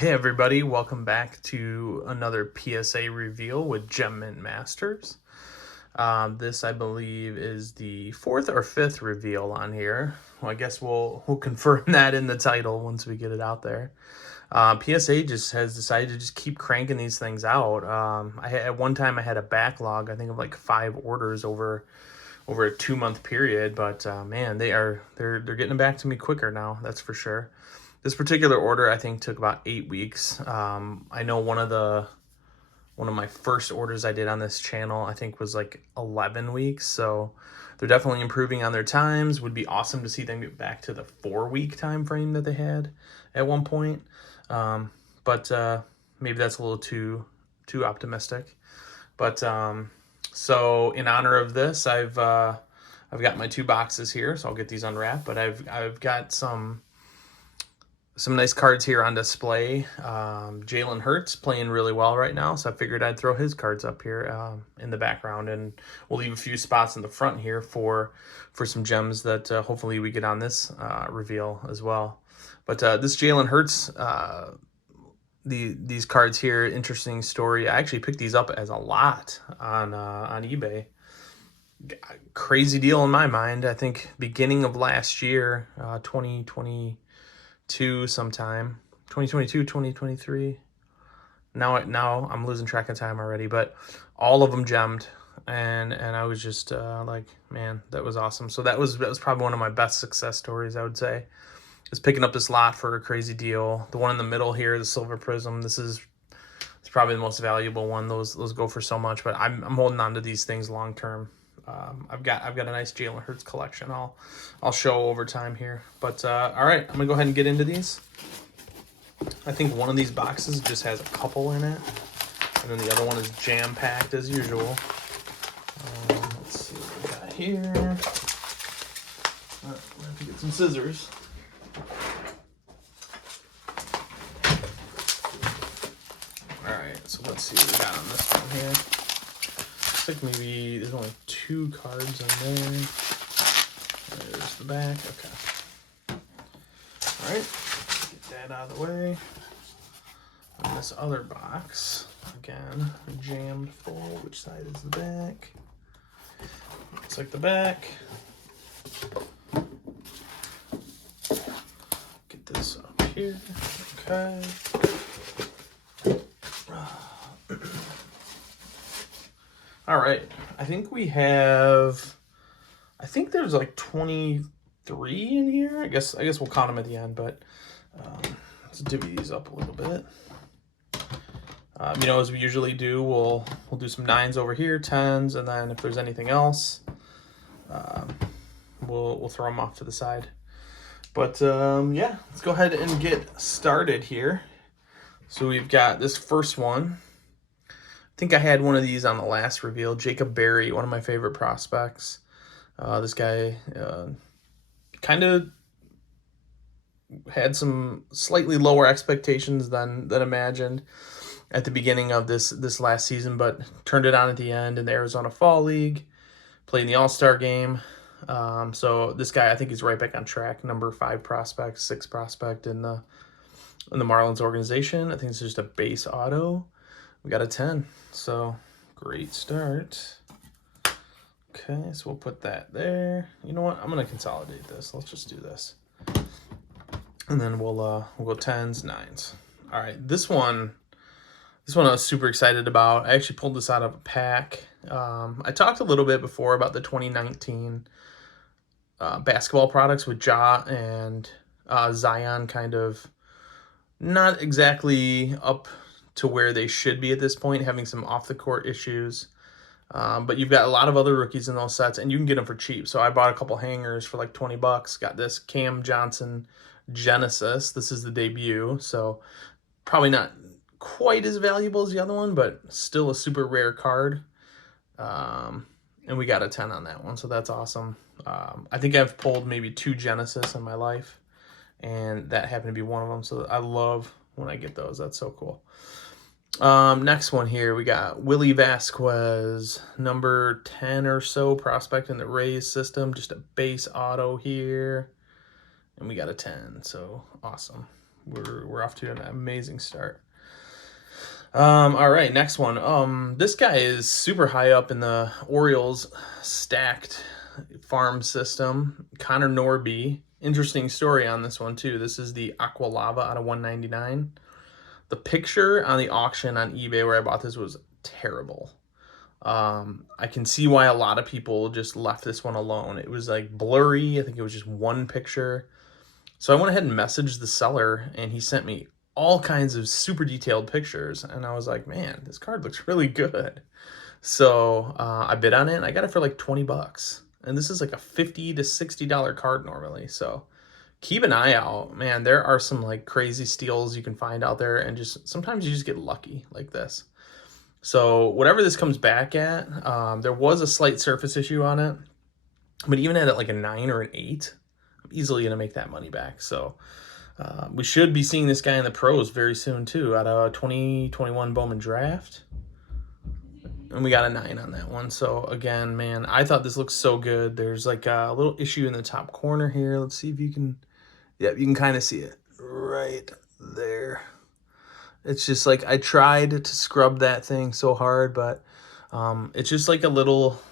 Hey everybody, welcome back to another PSA Reveal with Gem Mint Masters. This, I believe, is the fourth or fifth reveal on here. Well, I guess we'll confirm that in the title once we get it out there. PSA just has decided to just keep cranking these things out. At one time I had a backlog, I think of like 5 orders over a 2-month period, but man, they're getting back to me quicker now. That's for sure. This particular order, I think, took about 8 weeks. I know one of my first orders I did on this channel, I think, was like 11 weeks. So they're definitely improving on their times. Would be awesome to see them get back to the 4-week time frame that they had at one point. But maybe that's a little too optimistic. But so in honor of this, I've got my 2 boxes here, so I'll get these unwrapped. But I've got some nice cards here on display. Jalen Hurts playing really well right now, so I figured I'd throw his cards up here in the background, and we'll leave a few spots in the front here for some gems that hopefully we get on this reveal as well. But this Jalen Hurts, these cards here, interesting story. I actually picked these up as a lot on eBay. Crazy deal in my mind. I think beginning of last year, 2022 sometime, 2022, 2023. Now I'm losing track of time already, but all of them gemmed, and I was just like, man, that was awesome. So that was probably one of my best success stories, I would say, is picking up this lot for a crazy deal. The one in the middle here, the Silver Prism, it's probably the most valuable one. Those go for so much, but I'm holding on to these things long term. I've got a nice Jalen Hurts collection. I'll show over time here. But all right, I'm gonna go ahead and get into these. I think one of these boxes just has a couple in it, and then the other one is jam packed as usual. Let's see what we got here. I'm gonna have to get some scissors. All right, so let's see what we got on this one here. Looks like maybe there's only 2 cards in there. There's the back. Okay. All right. Get that out of the way. And this other box, again, jammed full. Which side is the back? Looks like the back. Get this up here. Okay. All right, I think there's like 23 in here. I guess we'll count them at the end, but let's divvy these up a little bit. As we usually do, we'll do some 9s over here, 10s, and then if there's anything else, we'll throw them off to the side. But yeah, let's go ahead and get started here. So we've got this first one. I think I had one of these on the last reveal. Jacob Berry, one of my favorite prospects. This guy kind of had some slightly lower expectations than imagined at the beginning of this last season, but turned it on at the end in the Arizona Fall League, played in the All-Star game. So this guy, I think he's right back on track. Number 5 prospect, 6 prospect in the Marlins organization. I think it's just a base auto. We got a 10, so great start. Okay, so we'll put that there. You know what? I'm gonna consolidate this. Let's just do this, and then we'll go 10s, 9s. All right, this one I was super excited about. I actually pulled this out of a pack. I talked a little bit before about the 2019 basketball products with Ja and Zion, kind of not exactly up to where they should be at this point, having some off-the-court issues. But you've got a lot of other rookies in those sets, and you can get them for cheap. So I bought a couple hangers for like 20 bucks. Got this Cam Johnson Genesis. This is the debut, so probably not quite as valuable as the other one, but still a super rare card. And we got a 10 on that one, so that's awesome. I think I've pulled maybe 2 Genesis in my life, and that happened to be one of them. So I love when I get those. That's so cool. Next one here, we got Willie Vasquez, number 10 or so prospect in the Rays system, just a base auto here, and we got a 10, so awesome. we're off to an amazing start. All right, next one. This guy is super high up in the Orioles stacked farm system. Connor Norby. Interesting story on this one too. This is the Aqua Lava out of 199. The picture on the auction on eBay where I bought this was terrible. I can see why a lot of people just left this one alone. It was like blurry. I think it was just one picture. So I went ahead and messaged the seller, and he sent me all kinds of super detailed pictures. And I was like, man, this card looks really good. So I bid on it, and I got it for like 20 bucks. And this is like a $50 to $60 card normally. So keep an eye out, man. There are some like crazy steals you can find out there, and just sometimes you just get lucky like this. So whatever this comes back at, there was a slight surface issue on it, but even at like a 9 or an 8, I'm easily going to make that money back. So we should be seeing this guy in the pros very soon too, out of 2021 Bowman draft. And we got a 9 on that one. So again, man, I thought this looks so good. There's like a little issue in the top corner here. Let's see if you can, yep, you can kind of see it right there. It's just like I tried to scrub that thing so hard, but it's just like a little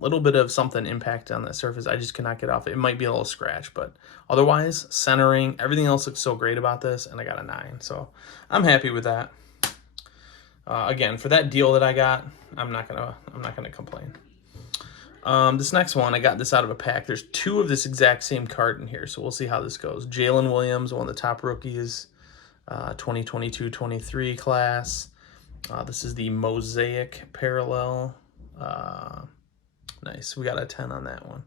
bit of something impact on the surface. I just cannot get off it. It might be a little scratch, but otherwise, centering, everything else looks so great about this, and I got a 9. So I'm happy with that. Again, for that deal that I got, I'm not gonna complain. This next one, I got this out of a pack. There's 2 of this exact same card in here, so we'll see how this goes. Jalen Williams, one of the top rookies, 2022-23 class. This is the Mosaic Parallel. Nice. We got a 10 on that one.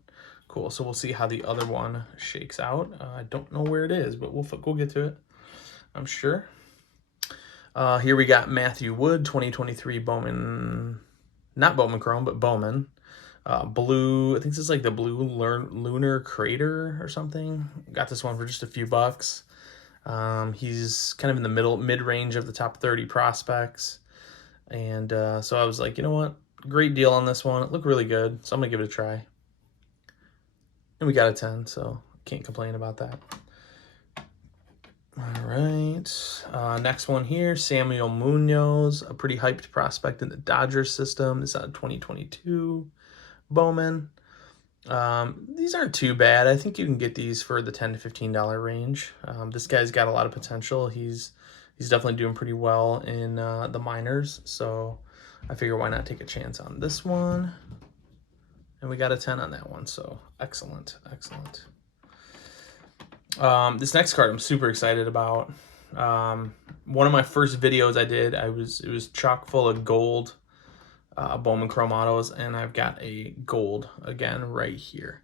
Cool. So we'll see how the other one shakes out. I don't know where it is, but we'll get to it, I'm sure. Here we got Matthew Wood, 2023 Bowman, not Bowman Chrome, but Bowman. Blue, I think this is like the blue lunar crater or something. Got this one for just a few bucks. He's kind of in the mid-range of the top 30 prospects. And so I was like, you know what? Great deal on this one. It looked really good, so I'm going to give it a try. And we got a 10, so can't complain about that. All right. Next one here, Samuel Munoz, a pretty hyped prospect in the Dodgers system. This is out of 2022 Bowman. These aren't too bad. I think you can get these for the $10 to $15 range. This guy's got a lot of potential. He's definitely doing pretty well in the minors, so I figure why not take a chance on this one. And we got a 10 on that one, so excellent. This next card I'm super excited about. One of my first videos I did, it was chock full of gold Bowman Chrome autos, and I've got a gold again right here.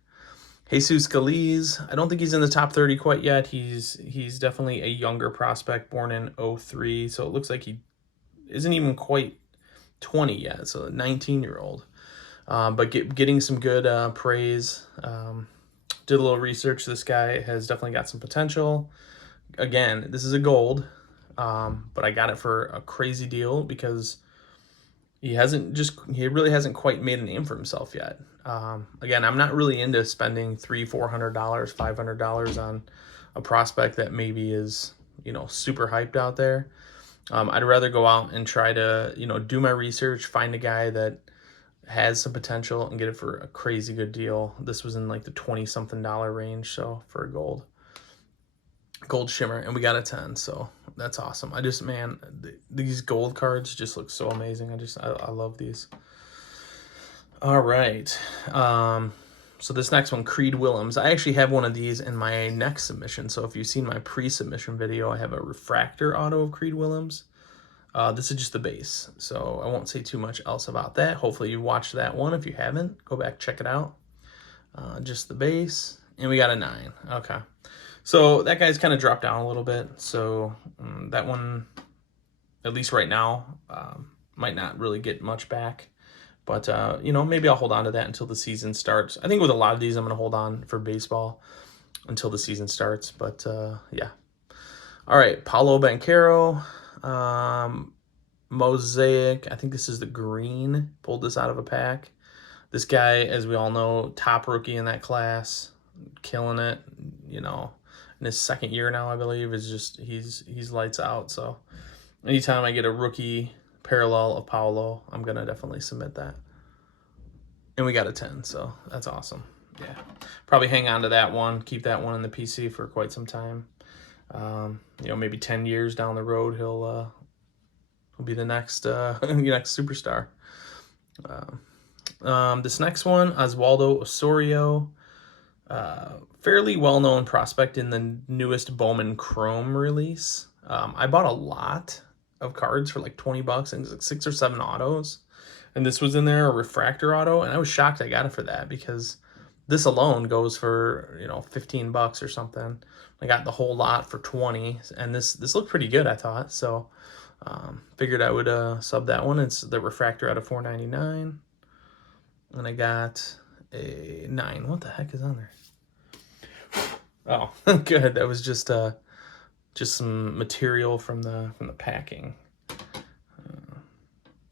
Jesus Galiz, I don't think he's in the top 30 quite yet. He's definitely a younger prospect, born in 03, so it looks like he isn't even quite 20 yet, so a 19-year-old. But getting some good praise. Did a little research. This guy has definitely got some potential. Again, this is a gold, but I got it for a crazy deal because he really hasn't quite made a name for himself yet. Again, I'm not really into spending $300, $400, $500 on a prospect that maybe is, super hyped out there. I'd rather go out and try to, do my research, find a guy that has some potential and get it for a crazy good deal. This was in like the 20-something dollar range, so for a gold shimmer, and we got a 10, so that's awesome. These gold cards just look so amazing. I love these. All right. So this next one, Creed Willems. I actually have one of these in my next submission. So if you've seen my pre-submission video, I have a refractor auto of Creed Willems. This is just the base, so I won't say too much else about that. Hopefully you watched that one. If you haven't, go back, check it out. Just the base, and we got a 9. Okay. So that guy's kind of dropped down a little bit. So that one, at least right now, might not really get much back. But, maybe I'll hold on to that until the season starts. I think with a lot of these, I'm going to hold on for baseball until the season starts. But, yeah. All right, Paolo Banchero, Mosaic. I think this is the green. Pulled this out of a pack. This guy, as we all know, top rookie in that class. Killing it, in his second year now, I believe. Is just he's lights out. So anytime I get a rookie parallel of Paolo, I'm gonna definitely submit that. And we got a 10, so that's awesome. Yeah, probably hang on to that one, keep that one in the PC for quite some time. You know, maybe 10 years down the road, he'll be the next next superstar. This next one, Oswaldo Osorio, fairly well-known prospect in the newest Bowman Chrome release. I bought a lot of cards for like 20 bucks and like 6 or 7 autos. And this was in there, a refractor auto, and I was shocked I got it for that because this alone goes for, you know, 15 bucks or something. I got the whole lot for 20, and this looked pretty good, I thought. So figured I would sub that one. It's the refractor out of 4.99, and I got a 9. What the heck is on there? Oh, good. That was just some material from the packing.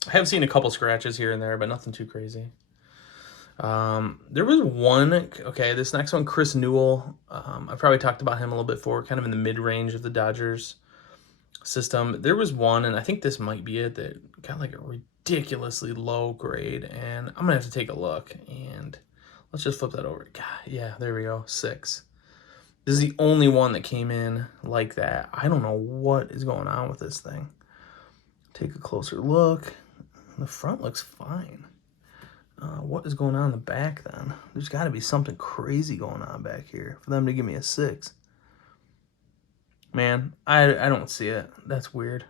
I have seen a couple scratches here and there, but nothing too crazy. There was one, okay, this next one, Chris Newell. I've probably talked about him a little bit before, kind of in the mid-range of the Dodgers system. There was one, and I think this might be it, that got like a ridiculously low grade, and I'm gonna have to take a look, and let's just flip that over. God, yeah, there we go, 6. This is the only one that came in like that. I don't know what is going on with this thing. Take a closer look. The front looks fine. What is going on in the back then? There's got to be something crazy going on back here for them to give me a 6. Man, I don't see it. That's weird.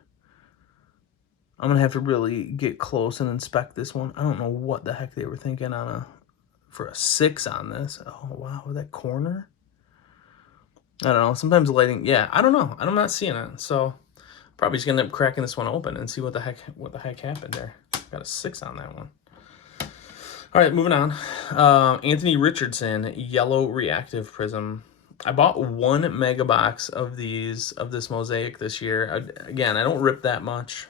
I'm going to have to really get close and inspect this one. I don't know what the heck they were thinking for a 6 on this. Oh, wow, that corner? I don't know. Sometimes the lighting, yeah, I don't know. I'm not seeing it. So probably just gonna end up cracking this one open and see what the heck happened there. Got a 6 on that one. All right, moving on. Anthony Richardson, yellow reactive prism. I bought 1 mega box of this mosaic this year. Again, I don't rip that much,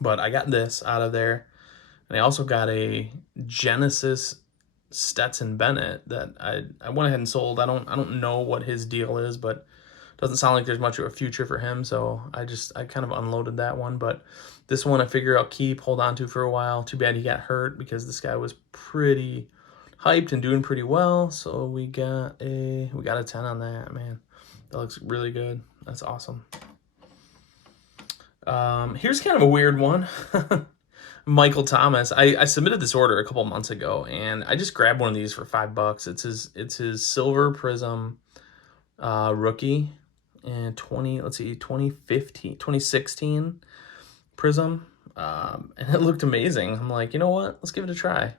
but I got this out of there, and I also got a Genesis Stetson Bennett that I went ahead and sold. I don't know what his deal is, but doesn't sound like there's much of a future for him, so I kind of unloaded that one. But this one I figure I'll hold on to for a while. Too bad he got hurt because this guy was pretty hyped and doing pretty well. So we got a 10 on that, man. That looks really good. That's awesome. Here's kind of a weird one. Michael Thomas. I submitted this order a couple months ago, and I just grabbed one of these for $5. It's his silver prism rookie. And 2016 prism, and it looked amazing. I'm like, you know what? Let's give it a try.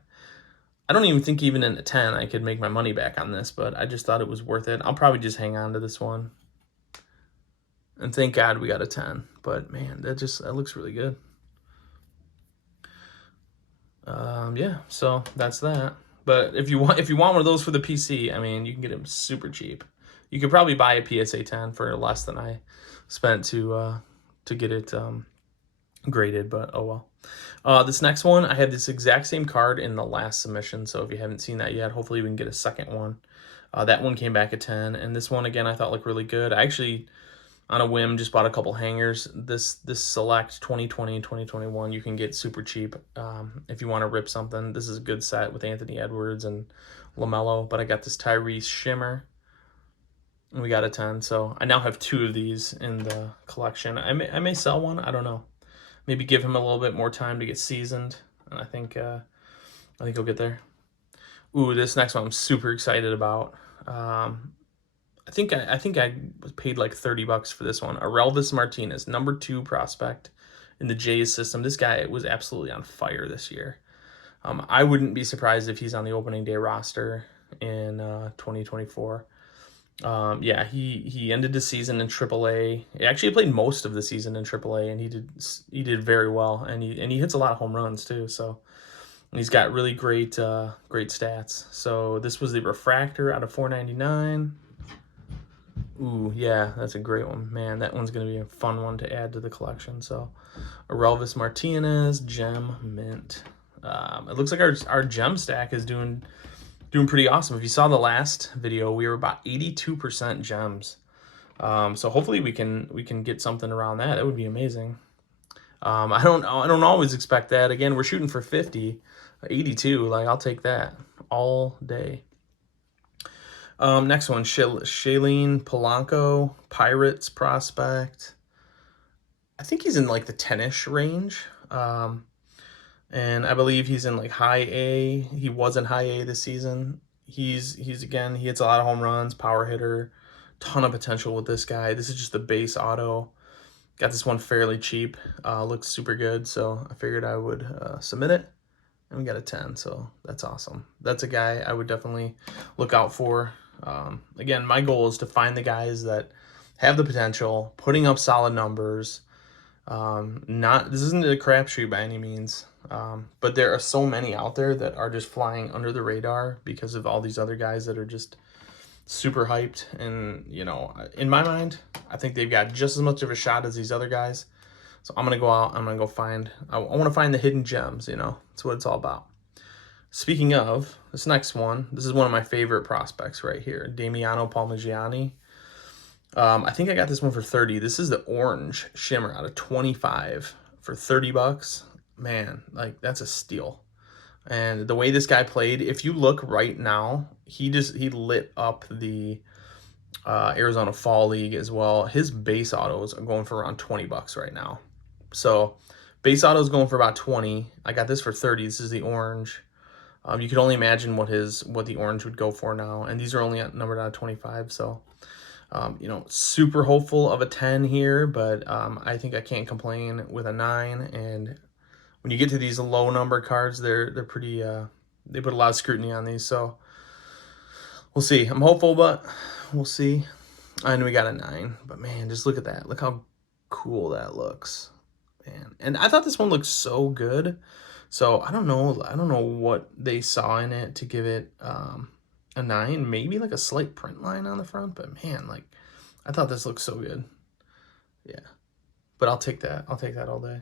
I don't even think even in a 10 I could make my money back on this, but I just thought it was worth it. I'll probably just hang on to this one. And thank God we got a 10. But man, that looks really good. Yeah, so that's that. But if you want one of those for the PC, I mean, you can get them super cheap. You could probably buy a PSA 10 for less than I spent to get it graded, but oh well. This next one, I had this exact same card in the last submission, so if you haven't seen that yet, hopefully we can get a second one. That one came back at 10, and this one, again, I thought looked really good. I actually, on a whim, just bought a couple hangers. This Select 2020 and 2021 you can get super cheap if you want to rip something. This is a good set with Anthony Edwards and LaMelo, but I got this Tyrese Shimmer. And we got a 10, so I now have 2 of these in the collection. I may sell one. I don't know. Maybe give him a little bit more time to get seasoned, and I think he'll get there. Ooh, this next one I'm super excited about. I think I was paid like $30 for this one. Aurelvis Martinez, number 2 prospect in the Jays system. This guy was absolutely on fire this year. I wouldn't be surprised if he's on the opening day roster in 2024. Yeah, he ended the season in AAA. He actually played most of the season in AAA, and he did very well, and he hits a lot of home runs too. So he's got really great stats. So this was the refractor out of 4.99. Ooh, yeah, that's a great one, man. That one's gonna be a fun one to add to the collection. So Aurelvis Martinez, gem mint. It looks like our gem stack is doing doing pretty awesome. If you saw the last video, we were about 82% gems. So hopefully we can get something around that. That would be amazing. I don't always expect that. Again, we're shooting for 50, 82. Like, I'll take that all day. Next one, Shailene Polanco, Pirates prospect. I think he's in like the 10-ish range. And I believe he's in like high A. He was in high A this season. He's again, he hits a lot of home runs, power hitter, ton of potential with this guy. This is just the base auto. Got this one fairly cheap. Looks super good, so I figured I would submit it. And we got a 10, so that's awesome. That's a guy I would definitely look out for. Again, my goal is to find the guys that have the potential, putting up solid numbers. This isn't a crapshoot by any means, but there are so many out there that are just flying under the radar because of all these other guys that are just super hyped. And, you know, in my mind, I think they've got just as much of a shot as these other guys. So I'm going to go out, I'm going to go find, I want to find the hidden gems, you know, that's what it's all about. Speaking of, this next one, this is one of my favorite prospects right here, Damiano Palmigiani. I think I got this one for 30. This is the orange shimmer out of 25 for 30 bucks. Man, like, that's a steal. And the way this guy played, if you look right now, he lit up the Arizona Fall League as well. His base autos are going for around 20 bucks right now. So base auto is going for about 20. I got this for 30. This is the orange. You could only imagine what the orange would go for now. And these are only numbered out of 25. So, you know, super hopeful of a 10 here, but I think I can't complain with a 9. And when you get to these low number cards, they're pretty, they put a lot of scrutiny on these. So we'll see. I'm hopeful, but we'll see. And we got a 9, but man, just look at that. Look how cool that looks, man. And I thought this one looked so good. So I don't know what they saw in it to give it a 9. Maybe like a slight print line on the front, but man, like, I thought this looked so good. Yeah, but I'll take that. I'll take that all day.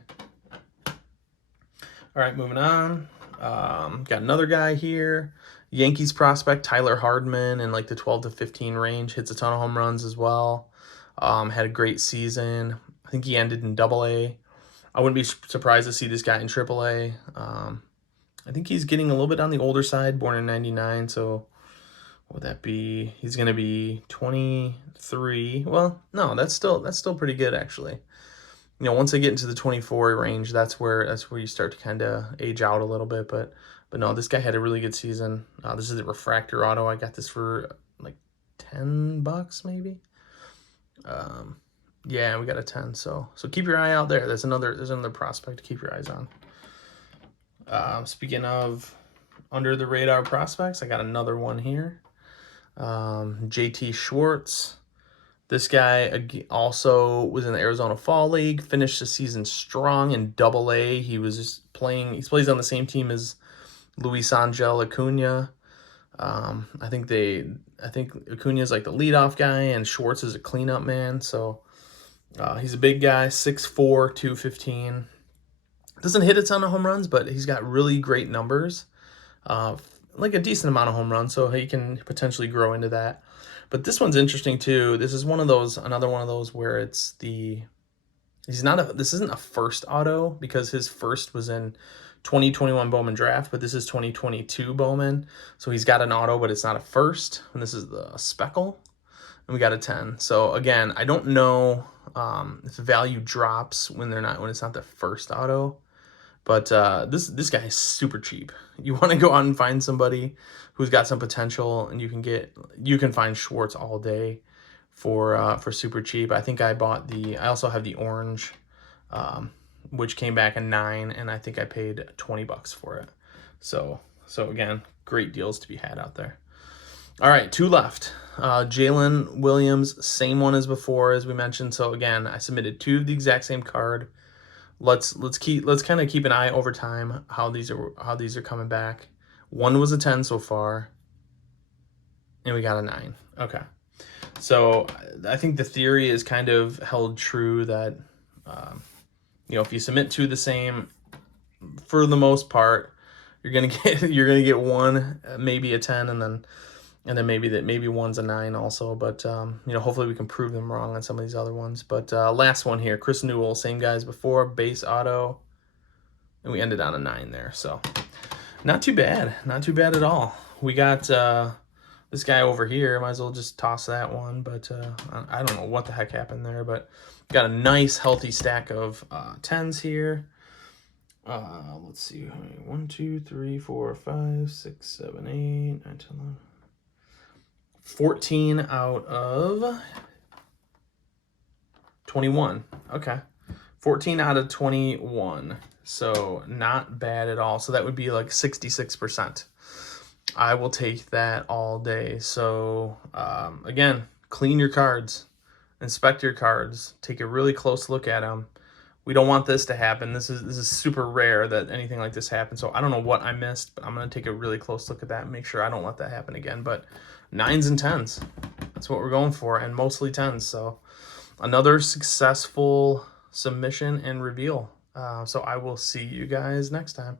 All right, moving on. Got another guy here. Yankees prospect Tyler Hardman in like the 12 to 15 range. Hits a ton of home runs as well. Had a great season. I think he ended in Double-A. I wouldn't be surprised to see this guy in Triple-A. I think he's getting a little bit on the older side, born in 99, so what would that be? He's going to be 23. Well, no, that's still pretty good, actually. You know, once I get into the 24 range, that's where you start to kind of age out a little bit. But no, this guy had a really good season. This is the refractor auto. I got this for like 10 bucks maybe. Yeah, we got a 10. So keep your eye out there. There's another prospect to keep your eyes on. Speaking of under the radar prospects, I got another one here. JT Schwartz. This guy also was in the Arizona Fall League, finished the season strong in Double-A. He plays on the same team as Luis Angel Acuna. I think Acuna is like the leadoff guy, and Schwartz is a cleanup man. So he's a big guy, 6'4", 215. Doesn't hit a ton of home runs, but he's got really great numbers. Like a decent amount of home runs, so he can potentially grow into that. But this one's interesting too. This is another one of those where this isn't a first auto because his first was in 2021 Bowman draft, but this is 2022 Bowman. So he's got an auto, but it's not a first. And this is the speckle. And we got a 10. So again, I don't know if the value drops when it's not the first auto. But this guy is super cheap. You want to go out and find somebody who's got some potential, and you can find Schwartz all day for super cheap. I think I also have the orange, which came back a 9, and I think I paid 20 bucks for it. So again, great deals to be had out there. All right, 2 left. Jalen Williams, same one as before, as we mentioned. So again, I submitted 2 of the exact same card. Let's kind of keep an eye over time how these are coming back. 1 was a 10 so far, and we got a 9. Okay, so I think the theory is kind of held true that you know, if you submit 2 the same, for the most part, you're gonna get one, maybe a 10, and then maybe one's a 9 also. But you know, hopefully we can prove them wrong on some of these other ones. But last one here, Chris Newell, same guy as before, base auto, and we ended on a 9 there. So not too bad, not too bad at all. We got this guy over here. Might as well just toss that one. But I don't know what the heck happened there. But got a nice healthy stack of 10s here. Let's see, 1, 2, 3, 4, 5, 6, 7, 8, 9, 10, 11. 14 out of 21. Okay. 14 out of 21. So not bad at all. So that would be like 66%. I will take that all day. So again, clean your cards, inspect your cards, take a really close look at them. We don't want this to happen. This is super rare that anything like this happens. So I don't know what I missed, but I'm going to take a really close look at that and make sure I don't let that happen again. But 9s and 10s, that's what we're going for, and mostly 10s. So another successful submission and reveal. So I will see you guys next time.